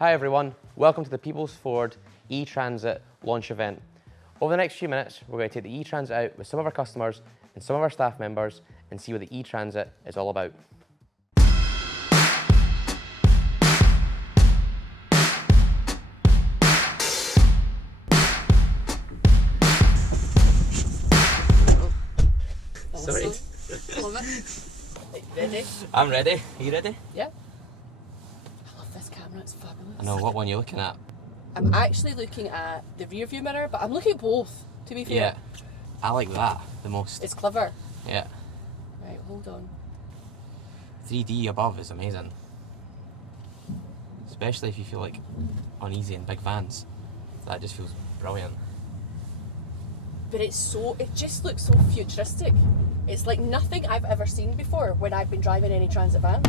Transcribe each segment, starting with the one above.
Hi everyone, welcome to the People's Ford e-Transit launch event. Over the next few minutes, we're going to take the e-Transit out with some of our customers and some of our staff members and see what the e-Transit is all about. Sorry. Ready? I'm ready. Are you ready? Yeah. I love this camera, it's fabulous. I know, what one you're looking at? I'm actually looking at the rear view mirror, but I'm looking at both, to be fair. Yeah. I like that the most. It's clever. Yeah. Right, hold on. 3D above is amazing. Especially if you feel like uneasy in big vans. That just feels brilliant. But it just looks so futuristic. It's like nothing I've ever seen before when I've been driving any transit vans.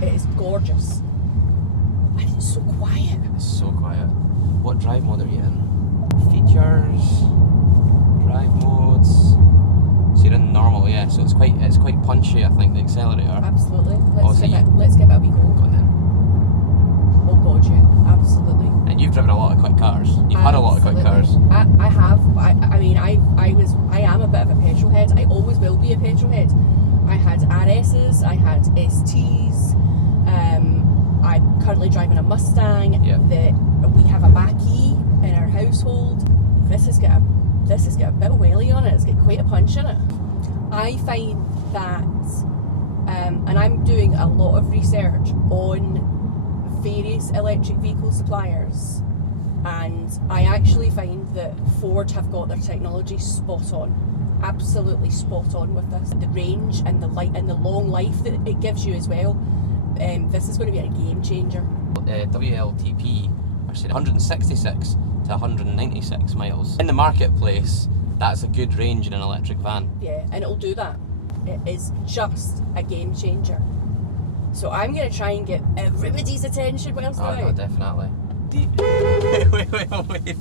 It is gorgeous. And it's so quiet. It's so quiet. What drive mode are you in? Features, drive modes. So you're in normal, yeah. So it's quite punchy, I think, the accelerator. Absolutely. Obviously, Let's give it a wee go. Go on then. Oh god, yeah, absolutely. And you've driven a lot of quick cars. You've had a lot of quick cars. I have. I mean, I am a bit of a petrol head. I always will be a petrol head. I had RSs, I had STs. I'm currently driving a Mustang. Yeah. We have a Mackie in our household. This has got a bit of welly on it. It's got quite a punch in it. I find that, and I'm doing a lot of research on various electric vehicle suppliers, and I actually find that Ford have got their technology spot on, absolutely spot on with this. The range and the long life that it gives you as well. This is going to be a game changer. WLTP are saying 166 to 196 miles. In the marketplace, that's a good range in an electric van. Yeah, and it'll do that. It is just a game changer. So I'm going to try and get everybody's attention whilst I'm No, out. definitely. wait.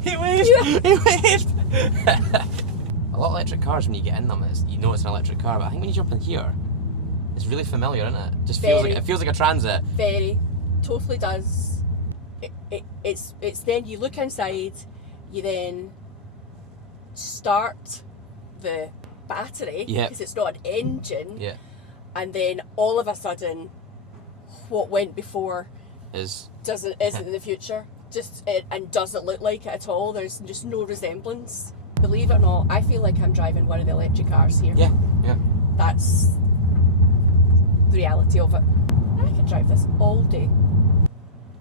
He waved! A lot of electric cars, when you get in them, you know it's an electric car, but I think when you jump in here, it's really familiar, isn't it? Just feels like a transit. Very. Totally does. It's then you look inside, you then start the battery, because it's not an engine, and then all of a sudden what went before isn't in the future, and doesn't look like it at all. There's just no resemblance. Believe it or not, I feel like I'm driving one of the electric cars here. Yeah. That's the reality of it. I could drive this all day.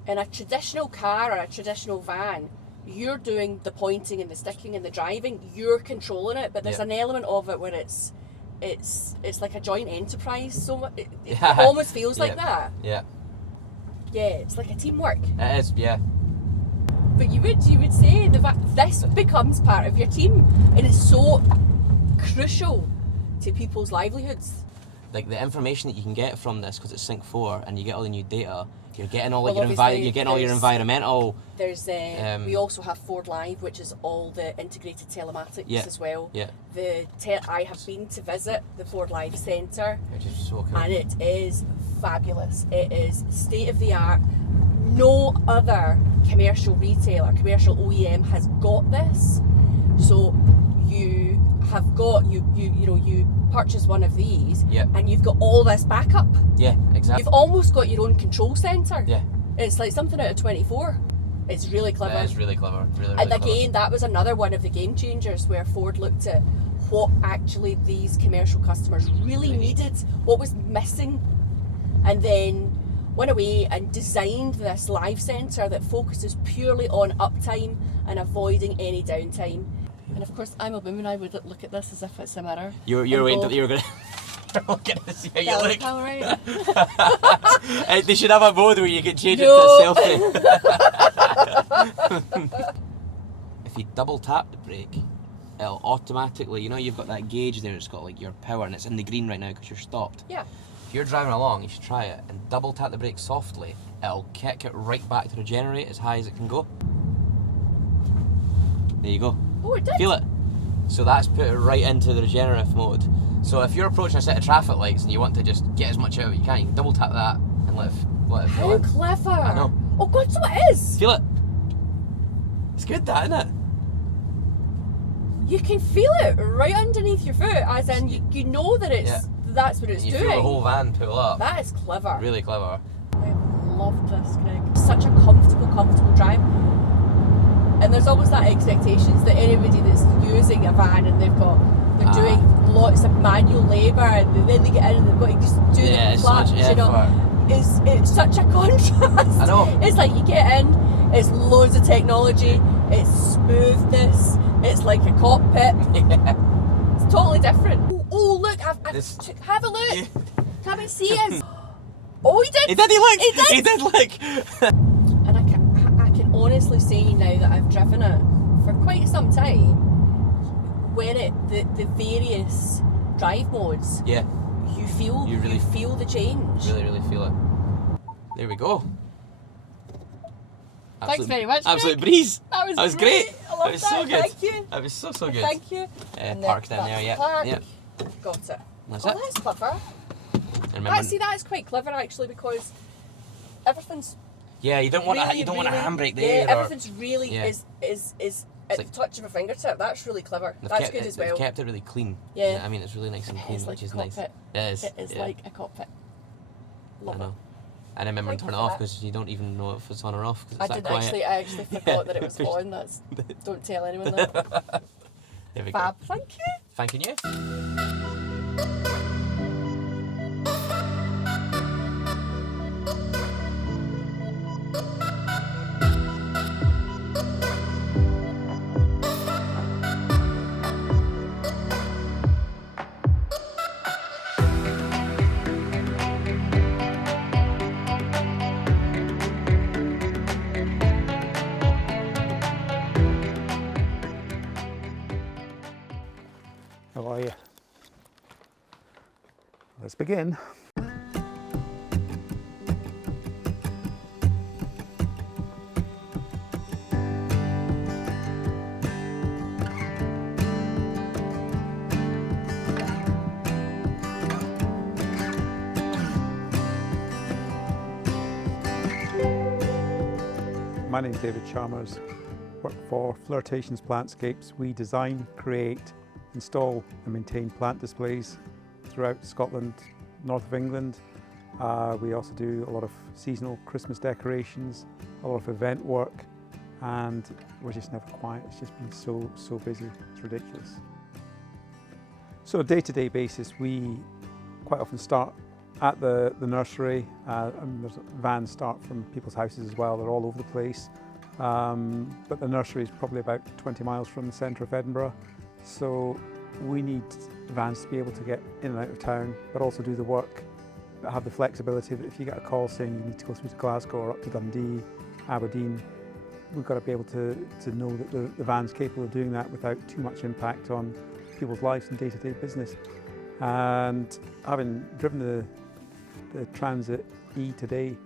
In a traditional car or a traditional van, you're doing the pointing and the sticking and the driving, you're controlling it, but there's an element of it where it's like a joint enterprise. So it almost feels like that. Yeah, it's like a teamwork. it is. Yeah, but you would say this becomes part of your team, and it's so crucial to people's livelihoods. like the information that you can get from this, because it's Sync 4 and you get all the new data. You're getting all your environmental. There's we also have Ford Live, which is all the integrated telematics as well. Yeah. I have been to visit the Ford Live Centre, Which is so cool. and it is fabulous. It is state of the art. No other commercial retailer, commercial OEM has got this. So you have got you purchase one of these, and you've got all this backup. Yeah, exactly. You've almost got your own control centre. Yeah. It's like something out of 24. It's really clever. That is really clever. Really And clever. again, that was another one of the game changers where Ford looked at what actually these commercial customers really needed, what was missing, and then went away and designed this live centre that focuses purely on uptime and avoiding any downtime. And of course, I'm a woman, I would look at this as if it's a mirror. You're waiting till you were going to look at to see how you look. All right. They should have a mode where you can change it to a selfie. If you double tap the brake, it'll automatically, you've got that gauge there, it's got like your power, and it's in the green right now because you're stopped. Yeah. If you're driving along, you should try it and double tap the brake softly. It'll kick it right back to regenerate as high as it can go. There you go. Oh, it did. Feel it? So that's put it right into the regenerative mode. So if you're approaching a set of traffic lights and you want to just get as much out as you can double tap that and let it go How in. clever. I know. Oh God, so it is. Feel it? It's good that, isn't it? You can feel it right underneath your foot, as in you know that that's what it's you doing. feel the whole van pull up. That is clever. Really clever. I love this, Greg. Such a comfortable drive. And there's always that expectations that anybody that's using a van and they're doing lots of manual labour and then they get in and they've got to just do the flaps, you know. It's such a contrast. I know. It's like you get in, it's loads of technology, it's smoothness, it's like a cockpit. Yeah. It's totally different. Oh look, have a look. Come and see us. Oh, he did. He did. He looked. He did. He did look. And I can honestly say now that I've driven it for quite some time, when the various drive modes, Yeah. you really feel the change. Really feel it. There we go. Thanks very much, Absolute Greg. breeze. That was great. I love That was that. so good. Thank you. That was so good. Thank you. Parked in there, yeah. Park. Yeah. Got it. That's Oh, it. that's clever. And remember, That's quite clever actually, because everything's yeah, you don't want really, a really, handbrake there. Yeah, or, everything's really Yeah. is at like- the touch of a fingertip. That's really clever. they've That's kept good it, as well. They've kept it really clean. Yeah. I mean, it's really nice and clean, It's like which is a nice. cockpit. It is. It is yeah. like a cockpit. I Love know. it. And remember to Thank turn you it for off that. because you don't even know if it's on or off. 'Cause it's I that did quiet. I actually forgot that it was on. Don't tell anyone that. There we Fab. go. Thank you. Thanking you. How are you? Let's begin. My name is David Chalmers. Work for Flirtations Plantscapes. We design, create, install and maintain plant displays throughout Scotland, north of England. We also do a lot of seasonal Christmas decorations, a lot of event work, and we're just never quiet. It's just been so busy, it's ridiculous. So on a day-to-day basis, we quite often start at the nursery, and there's vans start from people's houses as well. They're all over the place, but the nursery is probably about 20 miles from the centre of Edinburgh. So we need vans to be able to get in and out of town, but also do the work, but have the flexibility that if you get a call saying you need to go through to Glasgow or up to Dundee, Aberdeen, we've got to be able to know that the van's capable of doing that without too much impact on people's lives and day-to-day business. And having driven the Transit E today,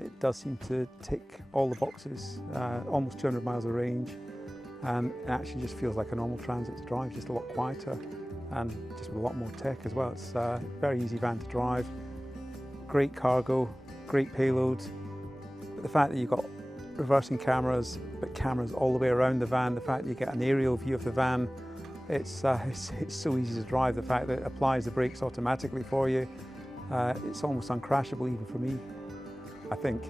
it does seem to tick all the boxes, almost 200 miles of range, and it actually just feels like a normal Transit to drive, just a lot quieter and just with a lot more tech as well. It's a very easy van to drive, great cargo, great payload, but the fact that you've got reversing cameras, but cameras all the way around the van, the fact that you get an aerial view of the van, it's so easy to drive. The fact that it applies the brakes automatically for you, it's almost uncrashable even for me, I think.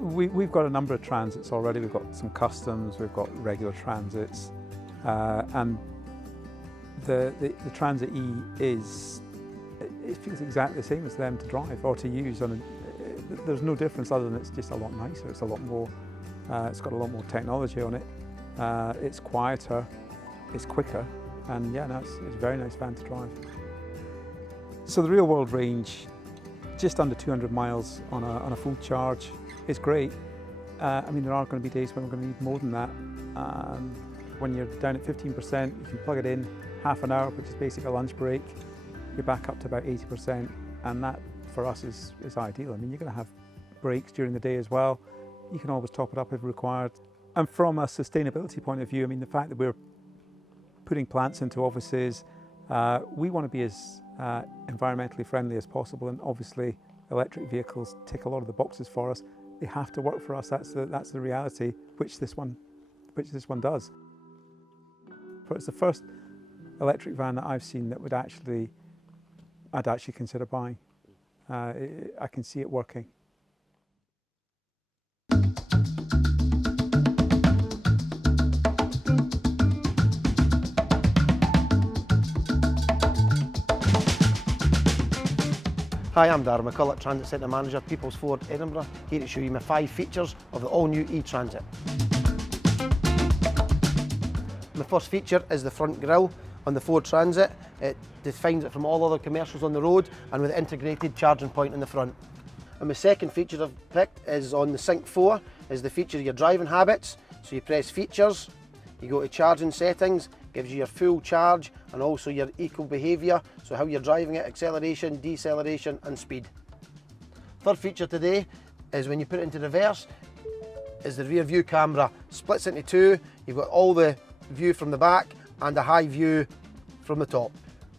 We've got a number of Transits already. We've got some customs, we've got regular Transits, and the Transit E it feels exactly the same as them to drive or to use. There's no difference other than it's just a lot nicer. It's a lot more. It's got a lot more technology on it. It's quieter, it's quicker, and yeah, no, it's a very nice van to drive. So the real world range, just under 200 miles on a full charge, is great. I mean, there are going to be days when we're going to need more than that. When you're down at 15%, you can plug it in half an hour, which is basically a lunch break. You're back up to about 80%, and that for us is ideal. I mean, you're going to have breaks during the day as well. You can always top it up if required. And from a sustainability point of view, I mean, the fact that we're putting plants into offices, we want to be as environmentally friendly as possible, and obviously electric vehicles tick a lot of the boxes for us. They have to work for us. That's the reality, which this one does. But it's the first electric van that I've seen that I'd actually consider buying. I can see it working. Hi, I'm Darren McCulloch, Transit Centre Manager, People's Ford, Edinburgh, here to show you my 5 features of the all-new e-Transit. My first feature is the front grille on the Ford Transit. It defines it from all other commercials on the road, and with an integrated charging point in the front. And my second feature I've picked is on the Sync 4, is the feature of your driving habits. So you press features, you go to charging settings, gives you your full charge and also your eco behaviour, so how you're driving it, acceleration, deceleration and speed. Third feature today is when you put it into reverse, is the rear view camera. Splits into 2, you've got all the view from the back and a high view from the top.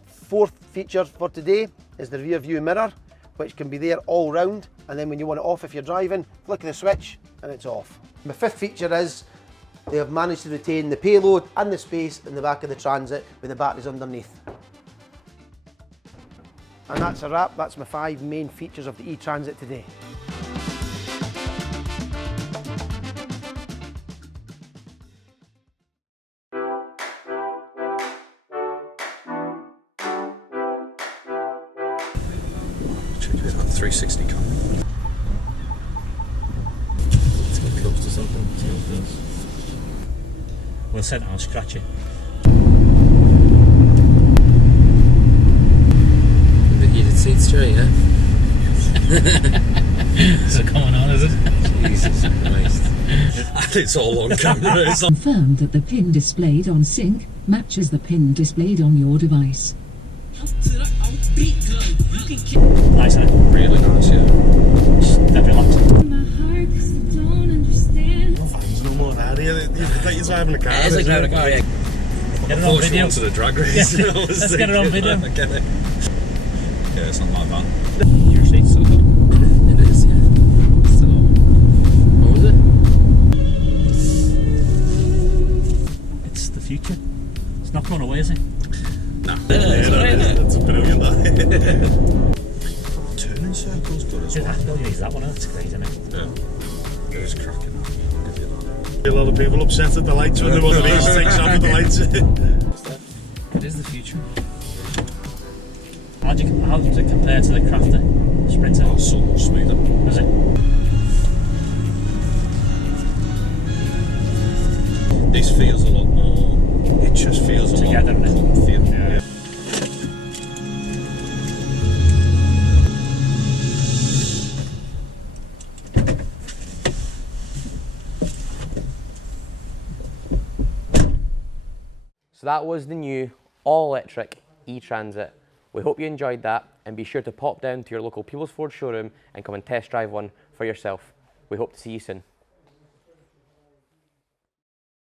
Fourth feature for today is the rear view mirror, which can be there all round, and then when you want it off if you're driving, flick the switch and it's off. My fifth feature is they have managed to retain the payload and the space in the back of the Transit with the batteries underneath. And that's a wrap. That's my 5 main features of the e-Transit today. Should do it on 360 camera. Let's get close to something. See what it does. We'll set it on scratch it. The heated seats straight, yeah? Is it coming on, is it? Jesus Christ. And it's all on camera. It's on. Confirm that the pin displayed on Sync matches the pin displayed on your device. Nice, isn't it? Really nice, yeah. Dead relaxing. No fans no more now, do you? You think you're driving a car. It's like driving a car, yeah. Get it on video. To the drag race. Yeah. Let's get it on video. Get it. Yeah, it's not like that. Your seat's so good. It is, yeah. So, what was it? It's the future. It's not going away, is it? Nah. That's brilliant, that. Turning circles good as Did well. that really use that one? That's crazy, isn't it? Yeah. It was cracking up. I'll give you that. A lot of people upset at the lights when they wasn't able to take shot at the lights. It is the future. How does it compare to the Crafter Sprinter? Oh, so much smoother. Does it? This feels a lot more. It just feels a Together, lot doesn't it? comfier. Yeah. So that was the new all-electric e-Transit. We hope you enjoyed that, and be sure to pop down to your local People's Ford showroom and come and test drive one for yourself. We hope to see you soon.